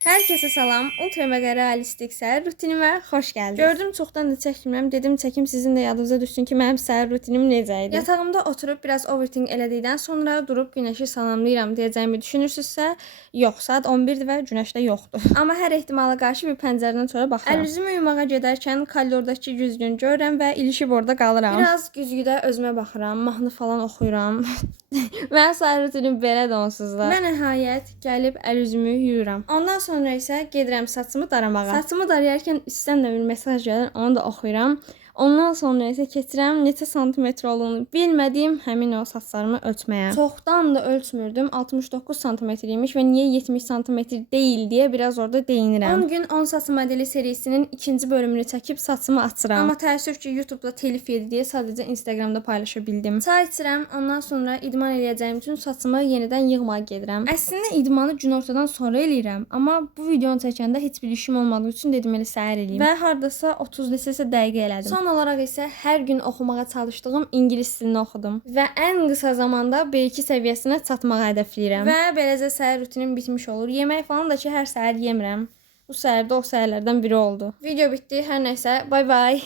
Herkese salam. Ultra mega realistik səhər rutinimə xoş gəldiniz. Gördüm çoxdan da çəkmirəm. Dedim çəkim sizin də yadınıza düşsün ki, mənim səhər rutinim necə idi. Yatağımda oturub biraz overthink elədikdən sonra durub günəşi salamlayıram deyəcəyimi düşünürsünüzsə, yox, saat 11-dir və günəş də yoxdur. Amma hər ehtimala qarşı bir pəncərədən sonra baxıram. Əl-üzümü yumağa gedərkən koridordakı güzgünü görürəm və ilişib orada qalıram. Biraz güzgüdə özümə baxıram, mahnı falan oxuyuram. Mən səhər rutinim belədir onsuz da. Və nəhayət gəlib əl-üzümü yuyuram. Ondan sonra isə gedirəm saçımı daramağa. Saçımı darayarkən üstdən də bir mesaj gəlir, onu da oxuyuram. Ondan sonra isə keçirəm neçə santimetr olduğunu bilmədiyim həmin o saçlarımı ölçməyə. Çoxdan da ölçmürdüm. 69 santimetr imiş və niyə 70 santimetr deyil deyə biraz orada deyinirəm. 10 gün 10 saç modeli serisinin ikinci bölümünü çəkib saçımı açıram. Amma təəssüf ki, YouTube-da telif yedi deyə sadəcə Instagramda paylaşa bildim. Çay içirəm, ondan sonra idman eləyəcəyim üçün saçımı yenidən yığmağa gedirəm. Əslində idmanı günortadan sonra eləyirəm, amma bu videonu çəkəndə heç bir işim olmadığı üçün dedim elə səhər eləyim. Və hardasa 30 neçəsə dəqiqə elədim. Son olaraq isə hər gün oxumağa çalışdığım ingilis dilini oxudum və ən qısa zamanda B2 səviyyəsinə çatmağı hədəfləyirəm. Və beləcə səhər rutinim bitmiş olur. Yemək falan da ki, hər səhər yemirəm. Bu səhər də o səhərlərdən biri oldu. Video bitdi. Hər nəysə, bay bay.